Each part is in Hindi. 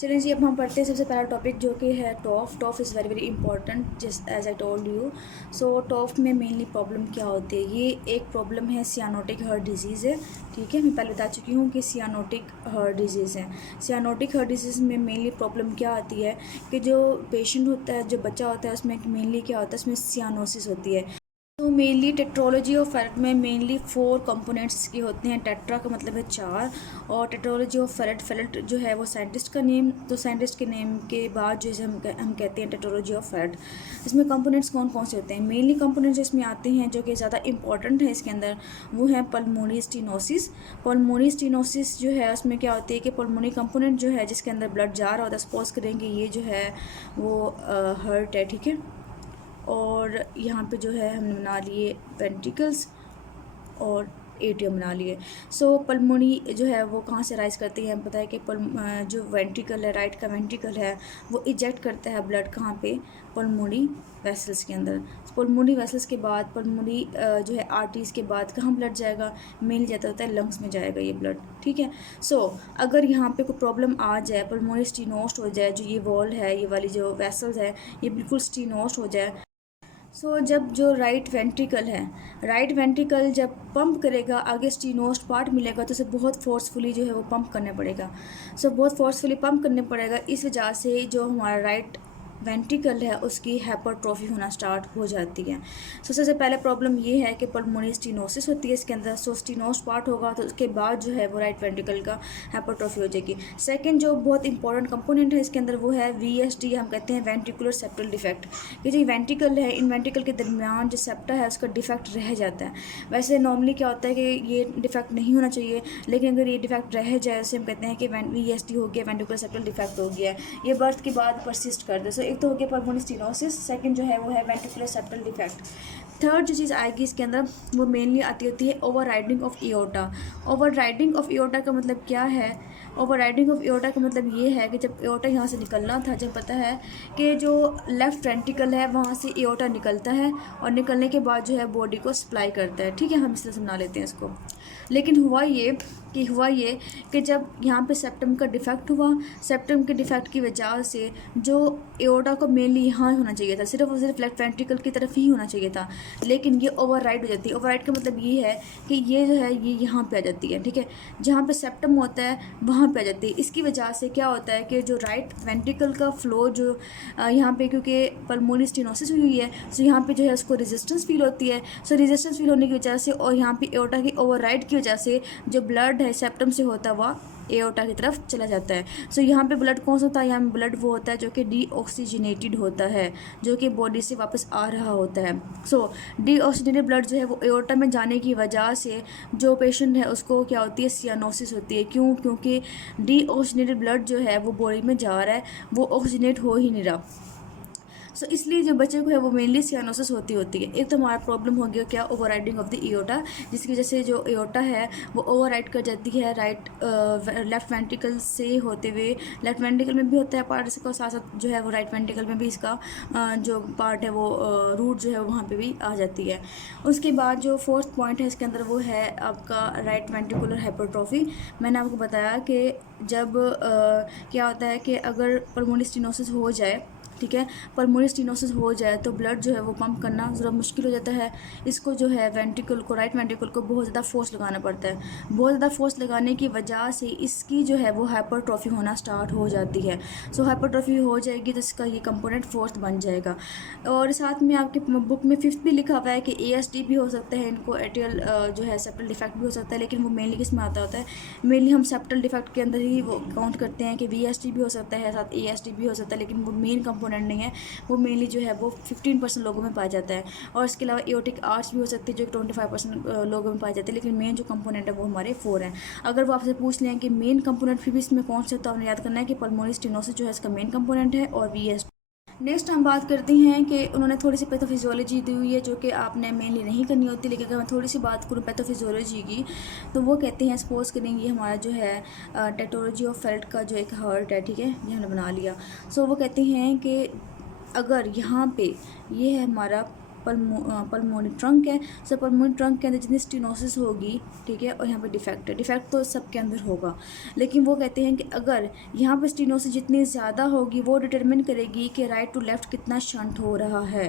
चलिए जी, अब हम पढ़ते हैं सबसे पहला टॉपिक जो कि है टॉफ। टॉफ इज़ वेरी वेरी इंपॉर्टेंट जिस एज आई टोल्ड यू। सो टॉफ में मेनली प्रॉब्लम क्या होती है? ये एक प्रॉब्लम है, सियानोटिक हार्ट डिजीज़ है। ठीक है, मैं पहले बता चुकी हूँ कि सियानोटिक हार्ट डिजीज़ है। सियानोटिक हार्ट डिजीज़ में मेनली प्रॉब्लम क्या आती है कि जो पेशेंट होता है, जो बच्चा होता है, उसमें मेनली क्या होता है, उसमें सियानोसिस होती है। तो मेनली टेट्रोलॉजी ऑफ फेरेट में मेनली 4 कंपोनेंट्स की होते हैं। टेट्रा का मतलब है 4, और टेट्रोलॉजी ऑफ फेरेट, फेरेट जो है वो साइंटिस्ट का नेम, तो साइंटिस्ट के नेम के बाद जो है हम कहते हैं टेट्रोलॉजी ऑफ फेरेट। इसमें कंपोनेंट्स कौन कौन से होते हैं? मेनली कंपोनेंट्स इसमें आते हैं जो कि ज़्यादा इंपॉर्टेंट है इसके अंदर, वो है पल्मोनी स्टेनोसिस। पल्मोनी स्टेनोसिस जो है उसमें क्या होती है कि पल्मोनी कंपोनेंट जो है जिसके अंदर ब्लड जा रहा होता है, सपोज करेंगे ये जो है वो हार्ट है, ठीक है, और यहाँ पे जो है हमने बना लिए वेंट्रिकल्स और एटीएम बना लिए। सो पल्मोनी जो है वो कहाँ से राइज करती है? हमें पता है कि जो वेंट्रिकल है, राइट का वेंट्रिकल है, वो इजेक्ट करता है ब्लड कहाँ पे? पल्मोनी वेसल्स के अंदर। पल्मोनी वेसल्स के बाद पल्मोनी जो है आर्टरीज के बाद कहाँ ब्लड जाएगा? मेनली जाता होता है लंग्स में जाएगा ये ब्लड, ठीक है। सो अगर यहाँ पे कोई प्रॉब्लम आ जाए, पल्मोनी स्टीनोस्ट हो जाए, जो ये वॉल है, ये वाली जो वेसल्स है, ये बिल्कुल स्टीनोस्ट हो जाए, जब जो राइट वेंट्रिकल है, राइट वेंट्रिकल जब पंप करेगा, आगे स्टीनोस्ट पार्ट मिलेगा तो उसे बहुत फोर्सफुली जो है वो पंप करने पड़ेगा। बहुत फोर्सफुली पंप करने पड़ेगा। इस वजह से जो हमारा राइट वेंट्रिकल है उसकी हाइपरट्रॉफी होना स्टार्ट हो जाती है। सबसे पहले प्रॉब्लम ये है कि पल्मोनी स्टीनोसिस होती है इसके अंदर। स्टीनोस पार्ट होगा तो उसके बाद जो है वो राइट वेंट्रिकल का हाइपरट्रॉफी हो जाएगी। सेकंड जो बहुत इंपॉर्टेंट कंपोनेंट है इसके अंदर वो है VSD, हम कहते हैं वेंट्रिकुलर सेप्टल डिफेक्ट। ये जो वेंट्रिकल है, इन वेंट्रिकल के दरमियान जो सेप्टा है उसका डिफेक्ट रह जाता है। वैसे नॉर्मली क्या होता है कि ये डिफेक्ट नहीं होना चाहिए, लेकिन अगर ये डिफेक्ट रह जाए उसे हम कहते हैं कि VSD हो गया, वेंट्रिकुलर सेप्टल डिफेक्ट हो गया, ये बर्थ के बाद परसिस्ट कर दे। एक तो हो गया पल्मोनी स्टेनोसिस, सेकंड जो है वो है वेंट्रिकुलर सेप्टल डिफेक्ट। थर्ड जो चीज़ आएगी इसके अंदर वो मेनली आती होती है over riding of aorta. Over riding of aorta का मतलब क्या है? ओवर राइडिंग ऑफ एओर्टा का मतलब ये है कि जब एओर्टा यहाँ से निकलना था, जब पता है कि जो लेफ्ट वेंट्रिकल है वहाँ से एओर्टा निकलता है और निकलने के बाद जो है बॉडी को सप्लाई करता है, ठीक है, हम इस तरह समझा लेते हैं इसको। लेकिन हुआ ये कि जब यहाँ पे सेप्टम का डिफेक्ट हुआ, सेप्टम के डिफेक्ट की वजह से जो एओर्टा को मेनली यहाँ होना चाहिए था, सिर्फ और सिर्फ लेफ्ट वेंट्रिकल की तरफ ही होना चाहिए था, लेकिन ये ओवरराइड हो जाती है। ओवरराइड का मतलब ये है कि ये जो है ये यहाँ पे आ जाती है, ठीक है, जहाँ पे सेप्टम होता है वहाँ पे आ जाती है। इसकी वजह से क्या होता है कि जो राइट वेंट्रिकल का फ्लो जो यहाँ पे, क्योंकि पल्मोनी स्टेनोसिस हुई है, सो यहाँ पे जो है उसको रेजिस्टेंस फील होती है। रेजिस्टेंस फील होने की वजह से और यहाँ पे एओर्टा की ओवरराइड की वजह से जो ब्लड है सेप्टम से होता हुआ एओर्टा की तरफ चला जाता है। यहाँ पे ब्लड कौन सा होता है? यहाँ पे ब्लड वो होता है जो कि डीऑक्सीजनेटेड होता है, जो कि बॉडी से वापस आ रहा होता है। डीऑक्सीजनेटेड ब्लड जो है वो एओर्टा में जाने की वजह से जो पेशेंट है उसको क्या होती है? सियानोसिस होती है। क्यों? क्योंकि डीऑक्सीजनेटेड ब्लड जो है वो बॉडी में जा रहा है, वो ऑक्सीजनेट हो ही नहीं रहा। इसलिए जो बच्चे को है वो मेनली सियानोसिस होती है। एक तो हमारा प्रॉब्लम हो गया क्या? ओवरराइडिंग ऑफ द एओर्टा, जिसकी वजह से जो एओर्टा है वो ओवरराइड कर जाती है राइट लेफ्ट वेंट्रिकल से होते हुए। लेफ्ट वेंट्रिकल में भी होता है पार्ट इसका, साथ साथ जो है वो राइट वेंट्रिकल में भी इसका जो पार्ट है वो रूट जो है वहाँ पर भी आ जाती है। उसके बाद जो फोर्थ पॉइंट है इसके अंदर वो है आपका राइट वेंट्रिकुलर हाइपरट्रॉफी। मैंने आपको बताया कि जब क्या होता है कि अगर पल्मोनी स्टेनोसिस हो जाए, ठीक है, पल्मोनी स्टेनोसिस हो जाए तो ब्लड जो है वो पंप करना ज़रा मुश्किल हो जाता है। इसको जो है वेंट्रिकल को, राइट वेंट्रिकल को बहुत ज़्यादा फोर्स लगाना पड़ता है। बहुत ज़्यादा फोर्स लगाने की वजह से इसकी जो है वो हाइपरट्रॉफी होना स्टार्ट हो जाती है। हाइपरट्रॉफी हो जाएगी तो इसका ये कंपोनेंट फोर्थ बन जाएगा। और साथ में आपके बुक में फिफ्थ भी लिखा हुआ है कि ASD भी हो सकता है, इनको एट्रियल जो है सेप्टल डिफेक्ट भी हो सकता है, लेकिन वो मेनली किस में आता होता है? मेनली हम सेप्टल डिफेक्ट के अंदर ही वो काउंट करते हैं कि VSD भी हो सकता है, साथ ASD भी हो सकता है, लेकिन वो मेन कंपोनेंट नहीं है। वो मेनली जो है वो 15% लोगों में पाया जाता है। और इसके अलावा एओर्टिक आर्च भी हो सकती है जो 25% लोगों में पाई जाती है, लेकिन मेन जो कंपोनेंट है वो हमारे 4 हैं। अगर वो आपसे पूछ लें कि मेन कंपोनेंट फिर भी इसमें कौन सा, तो आपने याद करना है कि पल्मोनी स्टेनोसिस जो है इसका मेन कंपोनेंट है और VSD। नेक्स्ट हम बात करते हैं कि उन्होंने थोड़ी सी पैथोफिजियोलॉजी दी हुई है जो कि आपने मेनली नहीं करनी होती, लेकिन अगर मैं थोड़ी सी बात करूँ पैथोफिजियोलॉजी की तो वो कहते हैं, सपोज करेंगे हमारा जो है टेट्रोलॉजी ऑफ फेरेट का जो एक हार्ट है, ठीक है, ये हमने बना लिया। वो कहते हैं कि अगर यहाँ पे ये है हमारा पल्मोनी ट्रंक है। सो पल्मोनी ट्रंक के अंदर जितनी स्टेनोसिस होगी, ठीक है, और यहाँ पे डिफेक्ट है, डिफेक्ट तो सबके अंदर होगा, लेकिन वो कहते हैं कि अगर यहाँ पे स्टेनोसिस जितनी ज़्यादा होगी वो डिटरमिन करेगी कि राइट टू लेफ़्ट कितना शंट हो रहा है।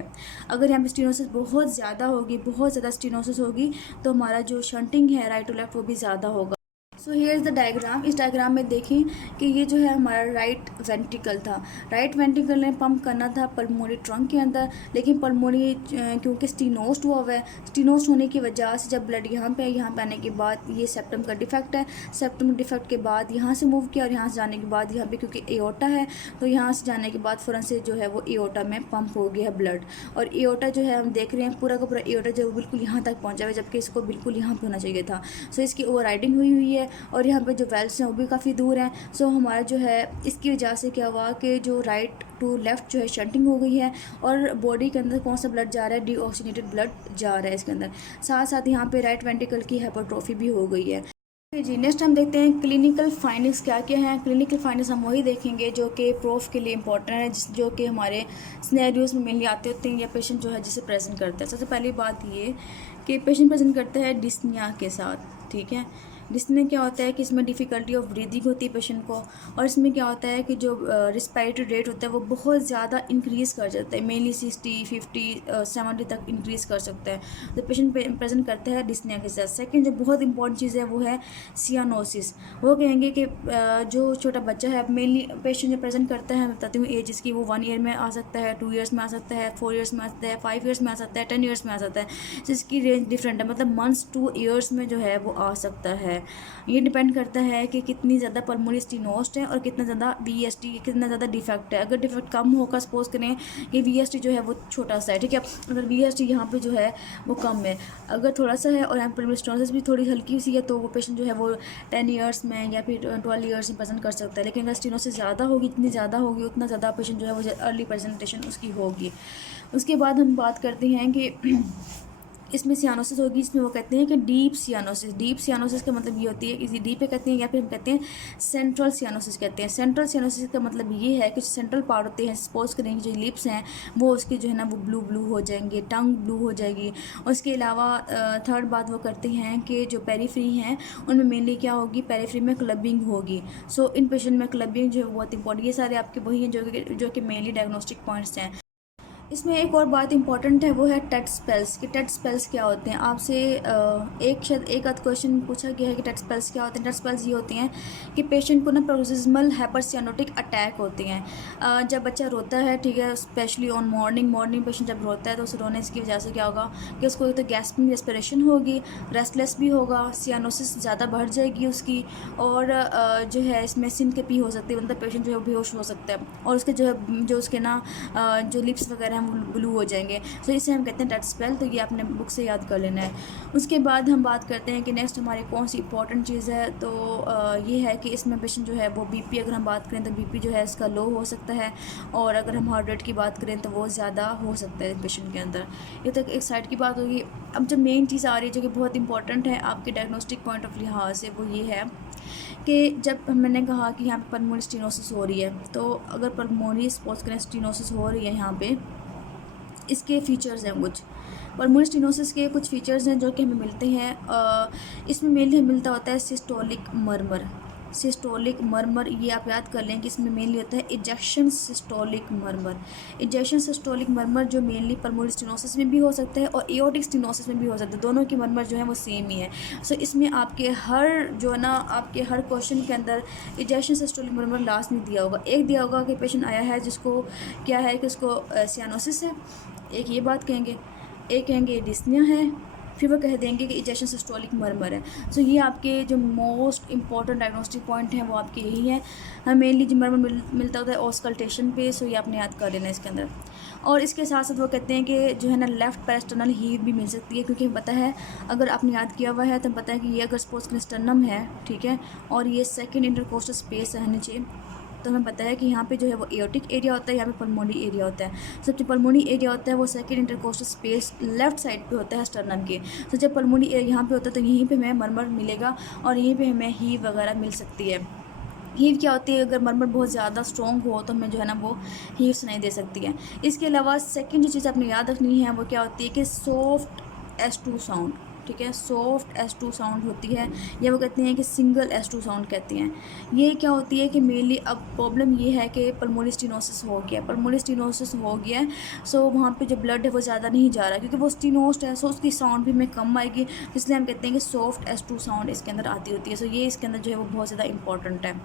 अगर यहाँ पे स्टेनोसिस बहुत ज़्यादा होगी, बहुत ज़्यादा स्टेनोसिस होगी, तो हमारा जो शंटिंग है राइट टू लेफ़्ट वो भी ज़्यादा होगा। So here is the diagram. इस डायग्राम में देखें कि ये जो है हमारा राइट वेंट्रिकल था। राइट वेंट्रिकल ने पंप करना था पल्मोनी ट्रंक के अंदर, लेकिन पल्मोनी क्योंकि स्टीनोस्ड हुआ है, स्टीनोस्ड होने की वजह से जब ब्लड यहाँ पे आने के बाद ये सेप्टम का डिफेक्ट है, सेप्टम डिफेक्ट के बाद यहाँ से मूव किया और यहाँ से जाने के बाद यहाँ पे क्योंकि एओर्टा है, तो यहाँ से जाने के बाद फ़ौरन से जो है वो एओर्टा में पंप हो गया है ब्लड, और एओर्टा जो है हम देख रहे हैं पूरा का पूरा एओर्टा जो बिल्कुल यहाँ तक पहुँचा है, जबकि इसको बिल्कुल यहाँ पर होना चाहिए था। सो इसकी ओवर राइडिंग हुई है और यहाँ पे जो वेल्व्स हैं वो भी काफ़ी दूर हैं। सो हमारा जो है इसकी वजह से क्या हुआ कि जो राइट टू लेफ़्ट जो है शंटिंग हो गई है, और बॉडी के अंदर कौन सा ब्लड जा रहा है, डीऑक्सीनेटेड ब्लड जा रहा है इसके अंदर, साथ साथ यहाँ पे राइट वेंट्रिकल की हाइपरट्रोफी भी हो गई है। जी नेक्स्ट हम देखते हैं क्लिनिकल फाइंडिंग्स क्या क्या हैं। क्लिनिकल फाइंडिंग्स हम वही देखेंगे जो कि प्रूफ के लिए इंपॉर्टेंट है, जो कि हमारे सिनेरियोज़ में मेनली आते होते हैं या पेशेंट जो है जिसे प्रेजेंट करता है। सबसे पहली बात ये कि पेशेंट प्रेजेंट करता है डिस्निया के साथ, ठीक है। जिसमें क्या होता है कि इसमें डिफ़िकल्टी ऑफ ब्रीदिंग होती है पेशेंट को, और इसमें क्या होता है कि जो रिस्पायरेटरी रेट होता है वो बहुत ज़्यादा इंक्रीज़ कर जाता है, मेनली 60, 50, 70 तक इंक्रीज़ कर सकता है। तो पेशेंट प्रेजेंट करता है डिस्निया के साथ। सेकंड जो बहुत इंपॉर्टेंट चीज़ है वो है सियानोसिस। वो कहेंगे कि जो छोटा बच्चा है, मेनली पेशेंट जो प्रेजेंट करता है, मैं बताती हूँ एज इसकी, वो 1 ईयर में आ सकता है, 2 ईयर्स में आ सकता है, 4 ईयर्स में आ सकता है, 5 ईयर्स में आ सकता है, 10 ईयर्स में आ सकता है। जिसकी रेंज डिफरेंट है, मतलब मंथ्स टू ईयर्स में जो है वो आ सकता है। ये डिपेंड करता है कि कितनी ज़्यादा पल्मोनरी स्टेनोस्ट है और कितना ज़्यादा वीएसटी, कितना ज़्यादा डिफेक्ट है। अगर डिफेक्ट कम होगा, सपोज करें कि वीएसटी जो है वो छोटा सा है, ठीक है, अगर वीएसटी यहाँ पे जो है वो कम है, अगर थोड़ा सा है और यहाँ पल्मोनरी स्टेनोसिस भी थोड़ी हल्की सी है, तो वो पेशेंट जो है वो 10 ईयर्स में या फिर 12 ईयर्स में प्रेजेंट कर सकता है। लेकिन अगर स्टेनोसिस ज़्यादा होगी, इतनी ज़्यादा होगी, उतना ज़्यादा पेशेंट जो है वो अर्ली प्रेजेंटेशन उसकी होगी। उसके बाद हम बात करते हैं कि इसमें सियानोसिस होगी, इसमें वो कहते हैं कि डीप सियानोसिस। डीप सियानोसिस का मतलब ये होती है, इसी डीप पे कहते हैं या फिर हम कहते हैं सेंट्रल सियानोसिस कहते हैं। सेंट्रल सियानोसिस का मतलब ये है कि सेंट्रल पार्ट होते हैं, सपोज करें जो लिप्स हैं वो उसके जो है ना वो ब्लू ब्लू हो जाएंगे, टंग ब्लू हो जाएगी। उसके अलावा थर्ड बात वो करते हैं कि जो पेरीफ्री हैं उनमें मेनली क्या होगी, पेरीफ्री में क्लबिंग होगी। सो इन पेशेंट में क्लबिंग जो है बहुत इंपॉर्टेंट। ये सारे आपके वही हैं जो कि मेनली डायग्नोस्टिक पॉइंट्स हैं। इसमें एक और बात इंपॉर्टेंट है, वो है टेट स्पेल्स। कि टेट स्पेल्स क्या होते हैं, आपसे एक आध क्वेश्चन पूछा गया है कि टेट स्पेल्स क्या होते हैं। टेट स्पेल्स ये होते हैं कि पेशेंट को ना प्रोक्सिमल हाइपरसियानोटिक अटैक होते हैं जब बच्चा रोता है, ठीक है, स्पेशली ऑन मॉर्निंग पेशेंट जब रोता है तो उस रोने की वजह से क्या होगा कि उसको एक तो गैस्पिंग रेस्पिरेशन होगी, रेस्टलेस भी होगा, सियानोसिस ज़्यादा बढ़ जाएगी उसकी, और जो है इसमें सिनकेपी हो सकती है, मतलब पेशेंट जो है बेहोश हो सकता है, और उसके जो उसके ना जो लिप्स वगैरह ब्लू हो जाएंगे। सो इसे हम कहते हैं टेट स्पेल। तो ये आपने बुक से याद कर लेना है। उसके बाद हम बात करते हैं कि नेक्स्ट हमारी कौन सी इंपॉर्टेंट चीज़ है। तो ये है कि इसमें पेशेंट जो है वो बीपी, अगर हम बात करें तो बीपी जो है इसका लो हो सकता है, और अगर हम हार्ट रेट की बात करें तो वो ज़्यादा हो सकता है पेशेंट के अंदर। ये तो एक साइड की बात होगी। अब जो मेन चीज़ आ रही है जो कि बहुत इंपॉर्टेंट है आपके डायग्नोस्टिक पॉइंट ऑफ लिहाज से, वो ये है कि जब मैंने कहा कि यहाँ पे पल्मोनरी स्टेनोसिस हो रही है, तो अगर पल्मोनरी सपोज करें स्टेनोसिस हो रही है यहाँ पे, इसके फ़ीचर्स हैं कुछ। पल्मोनरी स्टेनोसिस के कुछ फ़ीचर्स हैं जो कि हमें मिलते हैं। इसमें मेनली हमें मिलता होता है सिस्टोलिक मरमर। सिस्टोलिक मरमर ये आप याद कर लें कि इसमें मेनली होता है इजेक्शन सिस्टोलिक मरमर। इजेक्शन सिस्टोलिक मरमर जो मेनली पल्मोनरी स्टेनोसिस में भी हो सकता है और एओर्टिक स्टेनोसिस में भी हो सकता है। दोनों की मरमर जो है वो सेम ही है। सो इसमें आपके हर जो है ना आपके हर क्वेश्चन के अंदर इजेक्शन सिस्टोलिक मरमर लास्ट में दिया होगा। एक दिया होगा कि पेशेंट आया है जिसको क्या है कि उसको सियानोसिस है, एक ये बात कहेंगे, एक कहेंगे डिस्निया है, फिर वो कह देंगे कि इजेक्शन सिस्टोलिक मरमर है। सो ये आपके जो मोस्ट इंपॉर्टेंट डायग्नोस्टिक पॉइंट हैं वो आपके यही हैं। हमें मेनली जो मरमर मिलता होता है ऑस्कल्टेशन पे, सो ये आपने याद कर लेना इसके अंदर। और इसके साथ साथ वो कहते हैं कि जो है ना लेफ़्ट पेरिस्टर्नल हीव भी मिल सकती है, क्योंकि पता है अगर आपने याद किया हुआ है तो पता है कि ये अगर सपोज स्टर्नम है, ठीक है, और ये सेकेंड इंटरकोस्टल स्पेस है नीचे, तो हमें पता है कि यहाँ पे जो है वो एओर्टिक एरिया होता है, यहाँ पे पल्मोनरी एरिया होता है। सबसे पल्मोनरी एरिया होता है वो second intercostal space left side पे होता है स्टर्नम के। तो जब पल्मोनरी एरिया यहाँ पे होता है तो यहीं पे हमें मरमर मिलेगा और यहीं पे हमें हीव वगैरह मिल सकती है। हीव क्या होती है, अगर मरमर बहुत ज़्यादा स्ट्रॉन्ग हो तो हमें जो है ना वो हीव सुनाई दे सकती है। इसके अलावा सेकंड जो चीज़ आपने याद रखनी है वो क्या होती है कि सॉफ्ट S2 साउंड, ठीक है, सॉफ्ट S2 साउंड होती है, या वो कहते हैं कि सिंगल S2 साउंड कहते हैं। ये क्या होती है कि मेनली अब प्रॉब्लम ये है कि पल्मोनरी स्टेनोसिस हो गया, पल्मोनरी स्टेनोसिस हो गया है, सो वहाँ पे जो ब्लड है वो ज़्यादा नहीं जा रहा, क्योंकि वो स्टेनोस्ड है, सो उसकी साउंड भी हमें कम आएगी, इसलिए हम कहते हैं कि सॉफ्ट S2 साउंड इसके अंदर आती होती है। सो ये इसके अंदर जो है वो बहुत ज़्यादा इंपॉर्टेंट है।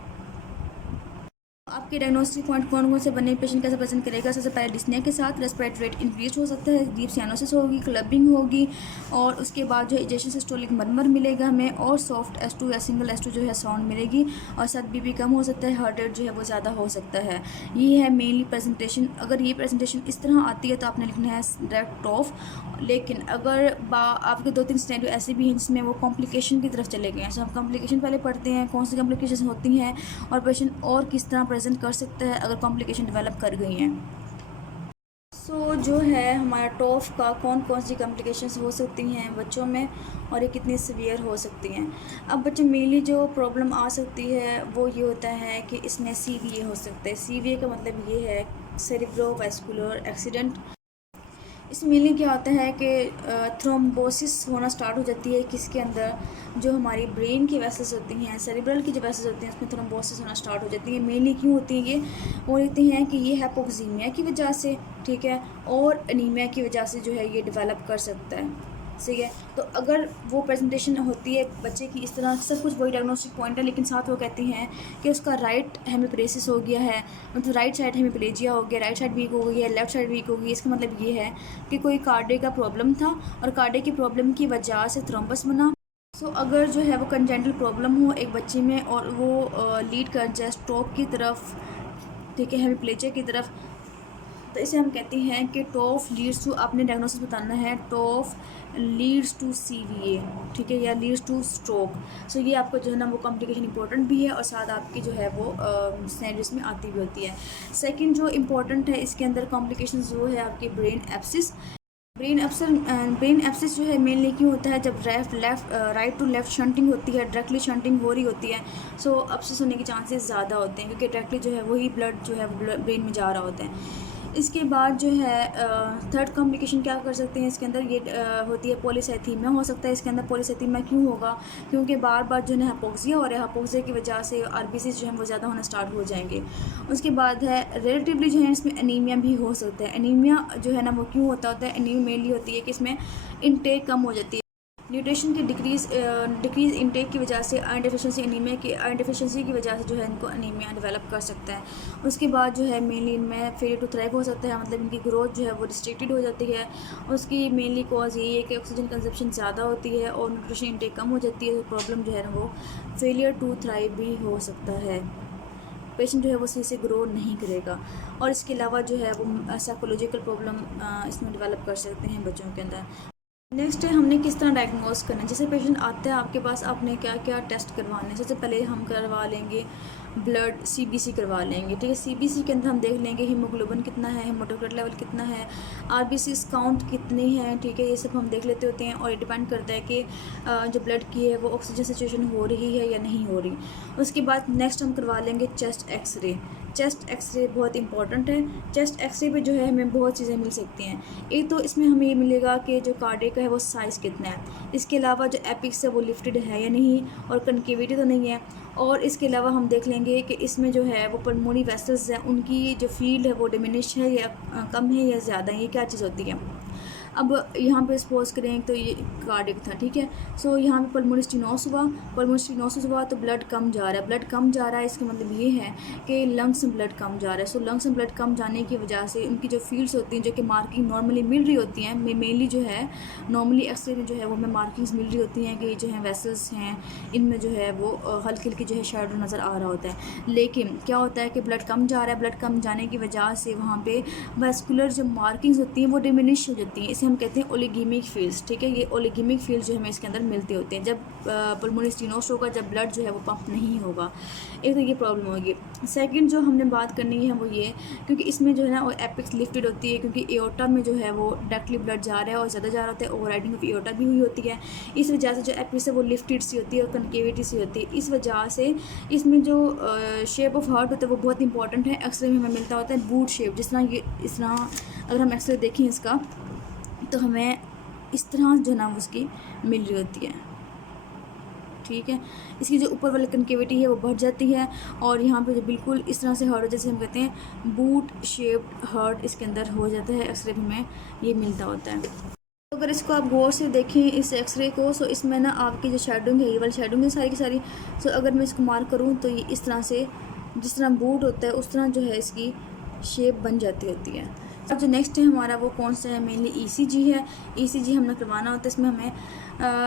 आपके डायग्नोस्टिक पॉइंट कौन कौन से बने, पेशेंट कैसे प्रेजेंट करेगा? सबसे पहले डिस्निया के साथ रेस्पिरेटरी रेट इंक्रीज हो सकता है, डीप सियानोसिस होगी, क्लबिंग होगी, और उसके बाद जो इजेशन सिस्टोलिक मरमर मिलेगा हमें, और सॉफ्ट S2 या सिंगल S2 जो है साउंड मिलेगी, और साथ बीपी कम हो सकता है, हार्ट रेट जो है वो ज़्यादा हो सकता है। ये है मेनली प्रेजेंटेशन। अगर ये प्रेजेंटेशन इस तरह आती है तो आपने लिखना है डायरेक्ट टॉफ। लेकिन अगर आपके 2-3 सिनेरियो ऐसे भी हैं जिसमें वो कॉम्प्लिकेशन की तरफ चले गए हैं, तो हम कॉम्प्लिकेशन पहले पढ़ते हैं, कौन सी कॉम्प्लिकेशन होती हैं और पेशेंट और किस तरह प्रेजेंट कर सकता है अगर कॉम्प्लिकेशन डेवलप कर गई हैं। सो जो है हमारा टॉफ का कौन कौन सी कॉम्प्लिकेशंस हो सकती हैं बच्चों में, और ये कितनी सीवियर हो सकती हैं। अब बच्चों मेनली जो प्रॉब्लम आ सकती है वो ये होता है कि इसमें CVA हो सकता है। CVA का मतलब ये है सेरिब्रोवास्कुलर एक्सीडेंट। इसमें मेनली क्या होता है कि थ्रोम्बोसिस होना स्टार्ट हो जाती है किसके अंदर, जो हमारी ब्रेन की वेसल्स होती हैं, सेरिब्रल की जो वेसल्स होती हैं उसमें थ्रोम्बोसिस होना स्टार्ट हो जाती है। मेनली क्यों होती है ये, वो होती हैं कि ये हाइपोक्सीमिया की वजह से, ठीक है, और एनीमिया की वजह से जो है ये डेवलप कर सकता है। सही है। तो अगर वो प्रेजेंटेशन होती है बच्चे की इस तरह, सब कुछ वही डायग्नोस्टिक पॉइंट है, लेकिन साथ वो कहते हैं कि उसका राइट हेमिप्लेसिस हो गया है, मतलब राइट साइड हेमिप्लेजिया हो गया, राइट साइड वीक हो गई है, लेफ्ट साइड वीक हो गई। इसका मतलब ये है कि कोई कार्डियक का प्रॉब्लम था और कार्डियक की प्रॉब्लम की वजह से थ्रोम्बस बना। सो अगर जो है वो कंजेंटल प्रॉब्लम हो एक बच्चे में और वो लीड कर जाए स्ट्रोक की तरफ, ठीक है, हेमिप्लेजिया की तरफ, तो इसे हम कहते हैं कि टॉफ लीड्स टू, आपने डायग्नोसिस बताना है टॉफ लीड्स टू CVA, ठीक है, या लीड्स टू स्ट्रोक। सो ये आपको जो है ना वो कॉम्प्लिकेशन इंपॉर्टेंट भी है और साथ आपकी जो है वो सिनेरियोस में आती भी होती है। सेकंड जो इंपॉर्टेंट है इसके अंदर कॉम्प्लिकेशन जो है आपकी ब्रेन एब्सिस। ब्रेन एब्सिस जो है मेनली क्यों होता है, जब राइट टू लेफ़्ट शंटिंग होती है, डायरेक्टली शंटिंग हो रही होती है, सो एब्सिस होने के चांसेस ज़्यादा होते हैं, क्योंकि डायरेक्टली जो है वही ब्लड जो है ब्रेन में जा रहा होता है। इसके बाद जो है थर्ड कॉम्प्लिकेशन क्या कर सकते हैं इसके अंदर, ये होती है पॉलीसाइथीमिया हो सकता है इसके अंदर। पॉलीसाइथीमिया क्यों होगा, क्योंकि बार बार जो है हाइपोक्सिया हो रहा है, हाइपोक्सिया की वजह से RBCs जो है वो ज़्यादा होना स्टार्ट हो जाएंगे। उसके बाद है रिलेटिवली जो है इसमें एनीमिया भी हो सकता है। एनीमिया जो है ना वो क्यों होता है, एनीमिया मेनली होती है कि इसमें इनटेक कम हो जाती है, न्यूट्रिशन की डिक्रीज़ इनटेक की वजह से आयरन डिफिशिएंसी की वजह से जो है इनको एनीमिया डेवलप कर सकता है। उसके बाद जो है मेनली इनमें फेलियर टू थ्राइव हो सकता है, मतलब इनकी ग्रोथ जो है वो रिस्ट्रिक्टेड हो जाती है। उसकी मेनली कॉज यही है कि ऑक्सीजन कंजप्शन ज़्यादा होती है और न्यूट्रिशन इनटेक कम हो जाती है, तो प्रॉब्लम जो है ना वो फेलियर टू थ्राइव भी हो सकता है। पेशेंट जो है वो सही से ग्रो नहीं करेगा। और इसके अलावा जो है वो साइकोलॉजिकल प्रॉब्लम इसमें डेवलप कर सकते हैं बच्चों के अंदर। नेक्स्ट है हमने किस तरह डायग्नोस करना है। जैसे पेशेंट आते हैं आपके पास, आपने क्या क्या टेस्ट करवाने हैं। सबसे पहले हम करवा लेंगे ब्लड CBC करवा लेंगे, ठीक है। CBC के अंदर हम देख लेंगे हीमोग्लोबिन कितना है, हेमोटोक्रेट लेवल कितना है, RBCs काउंट कितनी है, ठीक है, ये सब हम देख लेते होते हैं। और ये डिपेंड करता है कि जो ब्लड की है वो ऑक्सीजन सिचुएशन हो रही है या नहीं हो रही। उसके बाद नेक्स्ट हम करवा लेंगे चेस्ट एक्सरे। चेस्ट एक्सरे बहुत इंपॉर्टेंट है। चेस्ट एक्सरे पे जो है हमें बहुत चीज़ें मिल सकती हैं। एक तो इसमें हमें ये मिलेगा कि जो कार्डियक का है वो साइज़ कितना है, इसके अलावा जो एपिक्स है वो लिफ्टेड है या नहीं, और कनकेविटी तो नहीं है। और इसके अलावा हम देख लेंगे कि इसमें जो है वो पल्मोनरी वेसल्स हैं, उनकी जो फील्ड है वो डिमिनिश है या कम है या ज़्यादा है, ये क्या चीज़ होती है। अब यहाँ पे सपोज करें तो ये कार्डियक था, ठीक है। सो यहाँ पे पल्मोनरी स्टेनोसिस हुआ तो ब्लड कम जा रहा है, ब्लड कम जा रहा है, इसका मतलब ये है कि लंग्स में ब्लड कम जा रहा है। सो लंग्स में ब्लड कम जाने की वजह से उनकी जो फील्ड्स होती हैं जो कि मार्किंग नॉर्मली मिल रही होती हैं, मेनली जो है नॉर्मली एक्सरे में जो है वो हमें मार्किंग्स मिल रही होती हैं कि जो है वेसल्स हैं इनमें जो है वो हल्की हल्की जो है शेडो नज़र आ रहा होता है। लेकिन क्या होता है कि ब्लड कम जा रहा है, ब्लड कम जाने की वजह से वहाँ पे वेस्कुलर जो मार्किंग्स होती हैं वो डिमिनिश हो जाती हैं। इसे जिसे हम कहते हैं ओलिगेमिक फील्ड्स, ठीक है। ये ओलिगेमिक फील्ड्स जो हमें इसके अंदर मिलते होते हैं जब पल्मोनरी स्टेनोस होगा, जब ब्लड जो है वो पंप नहीं होगा। एक तो ये प्रॉब्लम होगी। सेकंड जो हमने बात करनी है वो ये, क्योंकि इसमें जो है ना वो एपिक्स लिफ्टेड होती है, क्योंकि एओर्टा में जो है वो डायरेक्टली ब्लड जा रहा है और ज़्यादा जा रहा होता है, ओवर राइडिंग ऑफ एओर्टा भी हुई होती है। इस वजह से जो एपिक्स है वो लिफ्टेड सी होती है और कनकेविटी सी होती है। इस वजह से इसमें जो शेप ऑफ हार्ट होता है वो बहुत इंपॉर्टेंट है। एक्सरे में हमें मिलता होता है बूट शेप, जिस तरह ये इस तरह अगर हम एक्सरे देखें इसका तो हमें इस तरह जो ना उसकी मिल रही होती है, ठीक है। इसकी जो ऊपर वाली कनकेविटी है वो बढ़ जाती है और यहाँ पे जो बिल्कुल इस तरह से हार्ट जैसे हम कहते हैं बूट शेप्ड हार्ट इसके अंदर हो जाता है। एक्सरे में हमें ये मिलता होता है। तो अगर इसको आप गौर से देखें इस एक्सरे को, सो इसमें ना आपकी जो शेडोइंग है, ये वाली शेडोइंग है सारी की सारी। सो अगर मैं इसको मार्क करूँ तो ये इस तरह से जिस तरह बूट होता है उस तरह जो है इसकी शेप बन जाती होती है। अब जो नेक्स्ट है हमारा वो कौन सा है, मेनली ईसीजी है। ईसीजी हमने करवाना होता है। इसमें हमें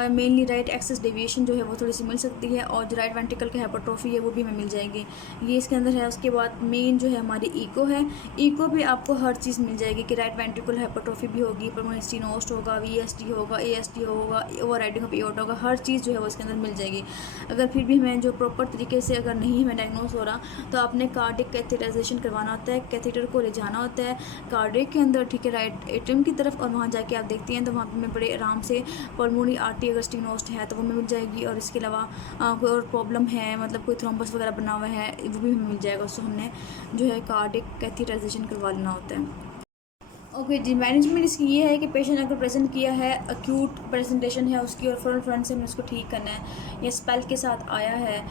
मेनली राइट एक्सिस डेविएशन जो है वो थोड़ी सी मिल सकती है और जो राइट वेंट्रिकल का हाइपरट्रोफी है वो भी हमें मिल जाएगी, ये इसके अंदर है। उसके बाद मेन जो है हमारी इको है। इको पे आपको हर चीज़ मिल जाएगी कि राइट वेंट्रिकल हाइपरट्रोफी भी होगी, पल्मोनरी स्टेनोस होगा, वीएसडी होगा, एएसडी होगा, ओवर राइडिंग ऑफ एओर्टा होगा, हर चीज़ जो है वो इसके अंदर मिल जाएगी। अगर फिर भी हमें जो प्रॉपर तरीके से अगर नहीं हमें डायग्नोस हो रहा तो आपने कार्डिक कैथेटराइजेशन करवाना होता है। कैथेटर को ले जाना होता है कार्डिक के अंदर, ठीक है, राइट एट्रियम की तरफ, और वहाँ जाके आप देखते हैं तो वहाँ पे बड़े आराम से पल्मोनरी आर्टरी अगर स्टेनोस है तो वो मिल जाएगी। और इसके अलावा कोई और प्रॉब्लम है, मतलब कोई थ्रोम्बस वगैरह बना हुआ है, वो भी हमें मिल जाएगा। उसको हमने जो है कार्डिक कैथेटराइजेशन करवा लेना होता है। ओके जी, मैनेजमेंट इसकी ये है कि पेशेंट अगर प्रेजेंट किया है, एक्यूट प्रेजेंटेशन है उसकी और फ्रंट से हमने उसको ठीक करना है, या स्पेल के साथ आया है,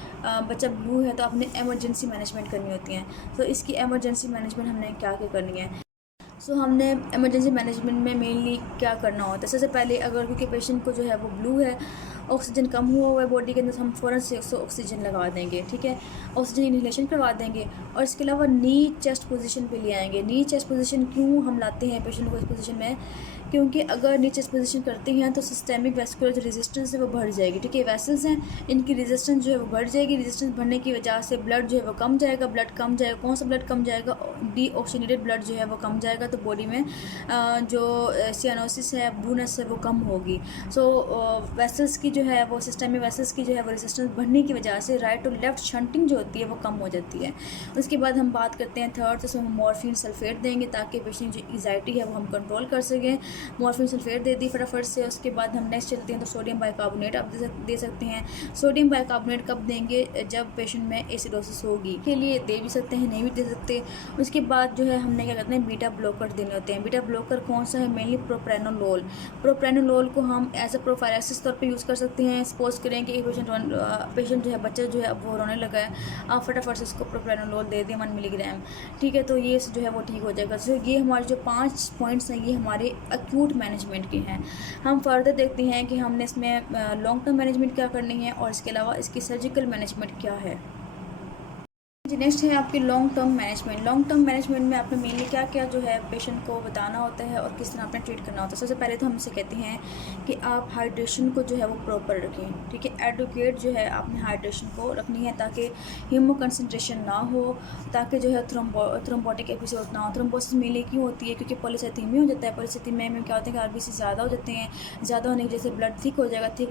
बच्चा ब्लू है, तो आपने एमरजेंसी मैनेजमेंट करनी होती है। तो इसकी एमरजेंसी मैनेजमेंट हमने क्या क्या करनी है। सो हमने इमरजेंसी मैनेजमेंट में मेनली क्या करना होता है, सबसे पहले अगर क्योंकि पेशेंट को जो है वो ब्लू है, ऑक्सीजन कम हुआ हुआ है बॉडी के अंदर, तो हम फ़ौरन से उसको ऑक्सीजन लगा देंगे, ठीक है, ऑक्सीजन इनहेलेशन करवा देंगे। और इसके अलावा नी चेस्ट पोजीशन पे ले आएंगे। नी चेस्ट पोजीशन क्यों हम लाते हैं पेशेंट को इस पोजीशन में, क्योंकि अगर नी चेस्ट पोजीशन करते हैं तो सिस्टेमिक वेस्कुलर जो रेजिस्टेंस है वो बढ़ जाएगी, ठीक है। वेसल्स हैं, इनकी रेजिस्टेंस जो है वो बढ़ जाएगी। रेजिस्टेंस बढ़ने की वजह से ब्लड जो है वो कम जाएगा। ब्लड कम जाएगा, कौन सा ब्लड कम जाएगा, डीऑक्सीजनेटेड ब्लड जो है वो कम जाएगा, तो बॉडी में जो सियानोसिस है, ब्लूनेस है, वो कम होगी। सो वेसल्स की जो है वो सिस्टमिक वेसल्स की जो है वो रेजिस्टेंस बढ़ने की वजह से राइट और लेफ्ट शंटिंग जो होती है वो कम हो जाती है। उसके बाद हम बात करते हैं थर्ड, तो उसमें हम मॉर्फिन सल्फेट देंगे ताकि पेशेंट जो एंजाइटी है वो हम कंट्रोल कर सकें। मॉर्फिन सल्फेट दे दी फटाफट से। उसके बाद हम नेक्स्ट चलते हैं तो सोडियम बाइकार्बोनेट आप दे सकते हैं। सोडियम बाइकार्बोनेट कब देंगे, जब पेशेंट में एसिडोसिस होगी, के लिए दे भी सकते हैं, नहीं भी दे सकते। उसके बाद जो है हमने क्या करते हैं, बीटा ब्लॉकर देने होते हैं। बीटा ब्लॉकर कौन सा है, मेनली प्रोप्रेनोलोल। प्रोप्रेनोलोल को हम एज अ प्रोफाइलैक्सिस तौर पे यूज़ कर सकते हैं। सपोज करें कि एक पेशेंट जो है, बच्चा जो है अब वो रोने लगा है, आप फटाफट से उसको प्रोप्रेनोलोल दे दें 1 मिलीग्राम, ठीक है, तो ये जो है वो ठीक हो जाएगा। तो ये हमारे जो 5 पॉइंट्स हैं ये हमारे एक्यूट मैनेजमेंट के हैं। हम फर्दर देखते हैं कि हमने इसमें लॉन्ग टर्म मैनेजमेंट क्या करनी है और इसके अलावा इसकी सर्जिकल मैनेजमेंट क्या है। जी नेक्स्ट है आपकी long term management. Long term management में आपने मेनली क्या क्या जो है पेशेंट को बताना होता है और किस तरह आपने ट्रीट करना होता है। सबसे पहले तो हम इसे कहते हैं कि आप हाइड्रेशन को जो है वो प्रॉपर रखें, ठीक है। एडुकेट जो है आपने हाइड्रेशन को रखनी है ताकि हीमो कंसनट्रेशन ना हो, ताकि जो है थ्रोम्बोटिक एपिसोड ना हो। थ्रोम्बोसिस मेनली क्यों होती है, क्योंकि पॉलीसाइथेमिया हो जाता है। पॉलीसाइथेमिया में क्या होता है कि आरबीसी ज़्यादा हो जाते हैं, ज़्यादा होने की वजह से ब्लड थिक हो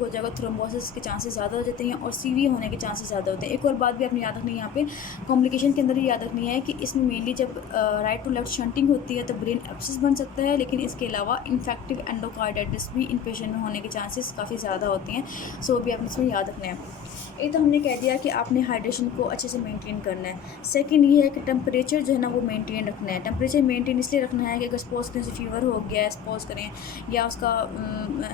जाएगा, थ्रोम्बोसिस के चांसेस ज़्यादा हो जाते हैं और सीवियर होने के चांसेस ज़्यादा होते हैं। एक और बात भी आपने याद रखनी है यहाँ पे कॉम्प्लिकेशन के अंदर ही याद रखनी है कि इसमें मेनली जब राइट टू लेफ्ट शंटिंग होती है तो ब्रेन एब्सेस बन सकता है, लेकिन इसके अलावा इन्फेक्टिव एंडोकार्डाइटिस भी इन पेशेंट में होने के चांसेस काफ़ी ज़्यादा होते हैं। सो भी आपने इसमें याद रखना है। एक तो हमने कह दिया कि आपने हाइड्रेशन को अच्छे से मेंटेन करना है। सेकंड ये है कि टेम्परेचर जो है ना वो मेंटेन रखना है। टेम्परेचर मेंटेन इसलिए रखना है कि अगर सपोज करें फीवर हो गया है, सपोज करें, या उसका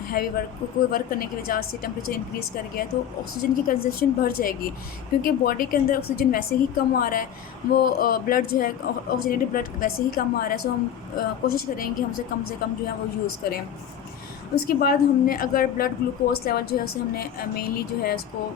हैवी वर्क कोई वर्क करने की वजह से टेम्परेचर इंक्रीज़ कर गया तो ऑक्सीजन की कंजप्शन बढ़ जाएगी, क्योंकि बॉडी के अंदर ऑक्सीजन वैसे ही कम आ रहा है, वो ब्लड जो है ऑक्सीजनेटेड ब्लड वैसे ही कम आ रहा है। सो हम कोशिश करें कि हमसे कम जो है वो यूज़ करें। उसके बाद हमने अगर ब्लड ग्लूकोज लेवल जो है उसे हमने मेनली जो है उसको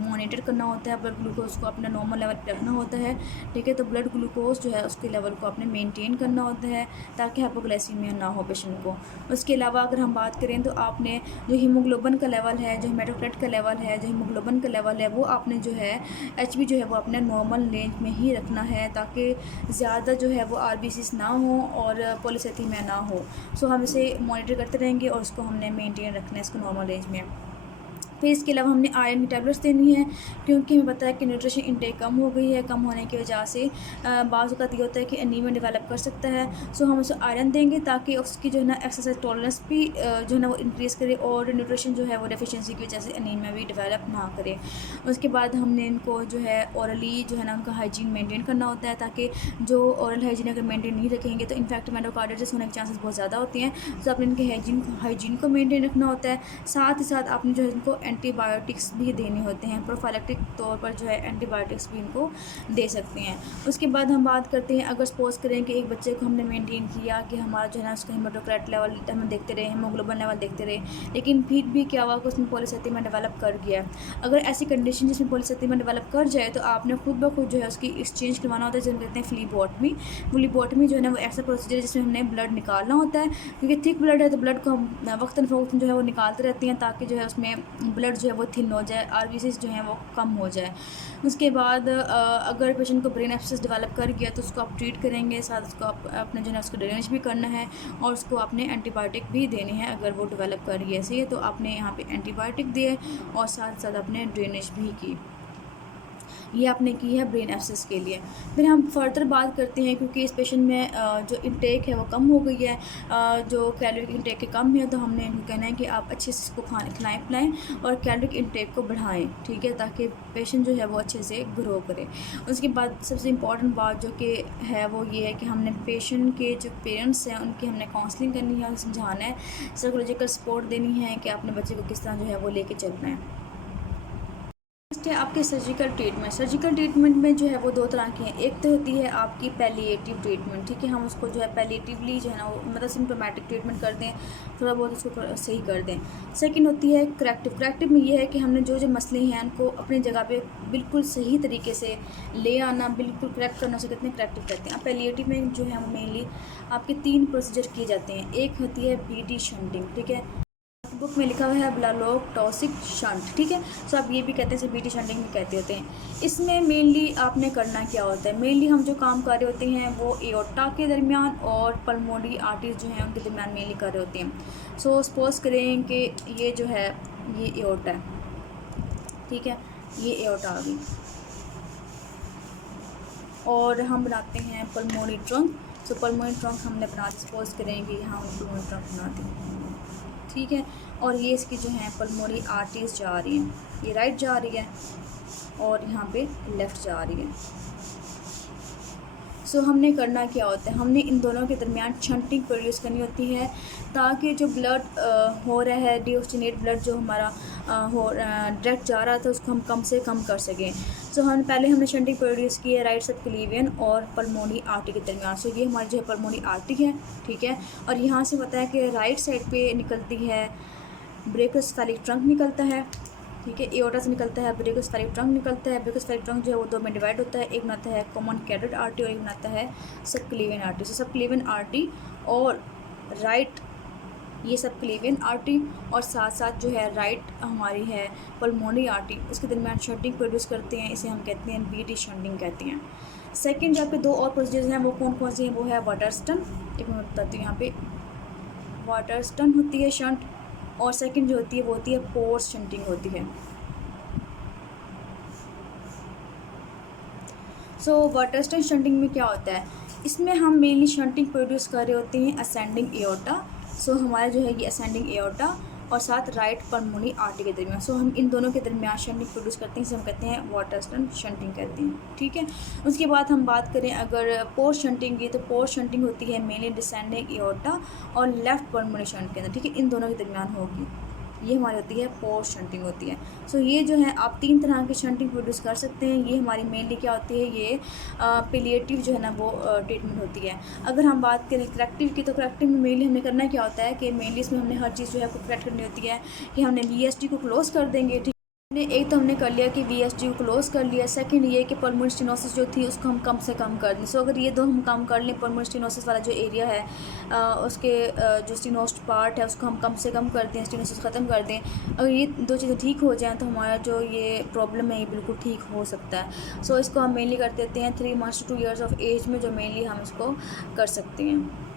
मॉनिटर करना होता है, ब्लड ग्लूकोज को अपना नॉर्मल लेवल पर रखना होता है, ठीक है। तो ब्लड ग्लूकोज जो है उसके लेवल को आपने मेंटेन करना होता है ताकि हाइपोग्लाइसीमिया ना हो पेशेंट को। उसके अलावा अगर हम बात करें तो आपने जो हीमोग्लोबिन का लेवल है, जो हेमाटोक्रिट का लेवल है, जो हीमोग्लोबिन का लेवल है, वो आपने जो है एचबी जो है वो अपने नॉर्मल रेंज में ही रखना है ताकि ज़्यादा जो है वो आरबीसीज ना हो और पॉलीसाइथेमिया ना हो। सो हम इसे मॉनिटर करते रहेंगे और उसको हमने मेंटेन रखना है इसको नॉर्मल रेंज में। फिर इसके अलावा हमने आयरन की टैबलेट्स देनी है क्योंकि हमें पता है कि न्यूट्रिशन इंटेक कम हो गई है, कम होने की वजह से बाज़ औक़ात ये होता है कि एनीमिया डेवलप कर सकता है। सो हम उसे आयरन देंगे ताकि उसकी जो है ना एक्सरसाइज टॉलरेंस भी जो है ना वो इंक्रीज़ करे और न्यूट्रिशन जो है वो डेफिशिएंसी की वजह से एनीमिया भी डेवलप ना करे। उसके बाद हमने इनको जो है ओरली जो है ना उनका हाइजीन मेंटेन करना होता है ताकि जो ओरल हाइजीन अगर मेंटेन नहीं रखेंगे तो इन्फेक्ट मायोकार्डिटिस होने के चांसेस बहुत ज़्यादा होते हैं। तो आपने इनके हाइजीन को मेंटेन रखना होता है। साथ ही साथ आपने जो है इनको एंटीबायोटिक्स भी देने होते हैं, प्रोफाइलैक्टिक तौर पर जो है एंटीबायोटिक्स भी इनको दे सकते हैं। उसके बाद हम बात करते हैं अगर सपोज़ करें कि एक बच्चे को हमने मेंटेन किया कि हमारा जो है ना उसका हेमाटोक्राइट लेवल हम देखते रहे, हीमोग्लोबिन लेवल देखते रहे, लेकिन फिर भी क्या हुआ कि उसमें पॉलीसाइथेमिया डेवलप कर गया। अगर ऐसी कंडीशन जिसमें पॉलीसाइथेमिया डेवलप कर जाए तो आपने खुद ब खुद जो है उसकी एक्सचेंज करवाना होता है, जिसे कहते हैं फ्लीबॉटमी। फ्लीबॉटमी जो है ना वो ऐसा प्रोसीजर है जिसमें हमने ब्लड निकालना होता है क्योंकि थिक ब्लड है तो ब्लड को हम वक्तन फ़वक्तन जो है वो निकालते रहते हैं ताकि जो है उसमें ब्लड जो है वो थिन हो जाए, आरबीसीज जो हैं वो कम हो जाए। उसके बाद अगर पेशेंट को ब्रेन एब्सेस डेवलप कर गया तो उसको आप ट्रीट करेंगे, साथ उसको अपने जो है उसको ड्रेनेज भी करना है और उसको आपने एंटीबायोटिक भी देने हैं। अगर वो डेवलप कर गया ऐसे ही तो आपने यहाँ पे एंटीबायोटिक दिए और साथ साथ आपने ड्रेनेज भी की। ये आपने की है ब्रेन एब्सेस के लिए। फिर हम फर्दर बात करते हैं क्योंकि इस पेशेंट में जो इंटेक है वो कम हो गई है, जो कैलोरी इंटेक के कम है, तो हमने इनको कहना है कि आप अच्छे से इसको खिलाएँ पिलाएँ और कैलोरी इंटेक को बढ़ाएं, ठीक है, ताकि पेशेंट जो है वो अच्छे से ग्रो करे। उसके बाद सबसे इम्पॉर्टेंट बात जो कि है वो ये है कि हमने पेशेंट के जो पेरेंट्स हैं उनकी हमने काउंसलिंग करनी है, समझाना है, साइकोलॉजिकल सपोर्ट देनी है कि अपने बच्चे को किस तरह जो है वो लेके चलना है। नेक्स्ट है आपके सर्जिकल ट्रीटमेंट। सर्जिकल ट्रीटमेंट में जो है वो दो तरह की हैं। एक तो होती है आपकी पैलिएटिव ट्रीटमेंट, ठीक है, हम उसको जो है पैलिएटिवली जो है ना वो मतलब सिम्प्टोमेटिक ट्रीटमेंट कर दें, थोड़ा बहुत उसको सही कर दें। सेकंड होती है करेक्टिव। करेक्टिव में ये है कि हमने जो मसले हैं उनको अपनी जगह पे बिल्कुल सही तरीके से ले आना, बिल्कुल करेक्ट करना, उसे कहते हैं करेक्टिव कहते हैं। अब पैलिएटिव में जो है वो मेनली आपके 3 प्रोसीजर किए जाते हैं। एक होती है बीटी शंटिंग, ठीक है, बुक में लिखा हुआ है ब्लालोक टॉसिक शंट, ठीक है। सो आप ये भी कहते हैं, इसे बीटी शंटिंग भी कहते होते हैं। इसमें मेनली आपने करना क्या होता है, मेनली हम जो काम कर रहे होते हैं वो एओर्टा के दरमियान और पल्मोनरी आर्टरीज जो हैं उनके दरमियान मेनली कर रहे होते हैं। सो सपोज़ करें कि ये जो है ये एओर्टा है, ठीक है, ये एओर्टा आ गई और हम बनाते हैं पल्मोनरी ट्रंक। सो पल्मोनरी ट्रंक हमने बना, सपोज़ करें कि यहाँ पल्मोनरी ट्रंक बनाते हैं, ठीक है, और ये इसकी जो है पल्मोनरी आर्टरीज जा रही हैं, ये राइट जा रही है और यहाँ पे लेफ़्ट जा रही है। सो हमने करना क्या होता है, हमने इन दोनों के दरमियान शंटिंग प्रोड्यूस करनी होती है ताकि जो ब्लड हो रहा है डिओक्सीनेट ब्लड जो हमारा डायरेक्ट जा रहा था उसको हम कम से कम कर सकें। सो हमने शंटिंग प्रोड्यूस की है राइट सबक्लीवियन और पल्मोनरी आर्टरी के दरमियान। सो ये हमारी जो है पल्मोनरी आर्टरी है, ठीक है, और यहाँ से पता है कि राइट साइड पे निकलती है ब्रेकोस्फेरिक ट्रंक निकलता है, ठीक है, एओर्टा से निकलता है, ब्रेकोस्फेरिक ट्रंक निकलता है। ब्रेकोस्फेरिक ट्रंक जो है वो 2 में डिवाइड होता है, एक बनाता है कॉमन कैरोटिड आर्टरी और एक बनाता है सबक्लीवियन आर्टरी। सो सबक्लीवियन आर्टरी और राइट ये सबक्लीवियन आर्टरी और साथ साथ जो है राइट हमारी है पल्मोनरी आर्टरी, उसके दरमियान शंटिंग प्रोड्यूस करते हैं, इसे हम कहते हैं बीटी शंटिंग कहते हैं। सेकंड जहाँ पे 2 और प्रोसीजर्स हैं वो कौन कौन से हैं, वो है वाटरस्टन, एक मैं बताती हूँ, यहाँ पे वाटरस्टन होती है शंट, और सेकंड जो होती है वो होती है पोर्स शंटिंग होती है। सो वाटरस्टन शंटिंग में क्या होता है, इसमें हम मेनली शंटिंग प्रोड्यूस कर रहे होते हैं असेंडिंग एओर्टा। सो हमारा जो है ये असेंडिंग एओर्टा और साथ राइट पल्मोनरी आर्टरी के दरमियान। सो हम इन दोनों के दरमियान शंटिंग प्रोड्यूस करते हैं, इसे हम कहते हैं वाटरस्टन शंटिंग कहते हैं, ठीक है। उसके बाद हम बात करें अगर पोर्स शंटिंग की, तो पोर्स शंटिंग होती है मेनली डिसेंडिंग एओर्टा और लेफ्ट पल्मोनरी शंट के अंदर, ठीक है, इन दोनों के दरमियान होगी। ये हमारी होती है पोस्ट शंटिंग होती है। सो ये जो है आप 3 तरह की शंटिंग प्रोड्यूस कर सकते हैं। ये हमारी मेनली क्या होती है, ये पैलिएटिव जो है ना वो ट्रीटमेंट होती है। अगर हम बात करें करेक्टिव की, तो करेक्टिव में मेनली हमें करना क्या होता है कि मेनली इसमें हमने हर चीज़ जो है आपको करेक्ट करनी होती है कि हमने वीएसटी को क्लोज़ कर देंगे, ठीक। एक तो हमने कर लिया कि वीएसटी को क्लोज़ कर लिया। सेकंड ये कि पल्मोनरी स्टेनोसिस जो थी उसको हम कम से कम कर दें। सो अगर ये दो हम काम कर लें, पल्मोनरी स्टेनोसिस वाला जो एरिया है उसके जो स्टेनोस्ट पार्ट है उसको हम कम से कम कर दें, स्टेनोसिस ख़त्म कर दें, अगर ये दो चीज़ें ठीक हो जाएँ तो हमारा जो ये प्रॉब्लम है ये बिल्कुल ठीक हो सकता है। सो इसको हम मेनली कर देते हैं 3 months to 2 years of age में, जो मेनली हम इसको कर सकते हैं।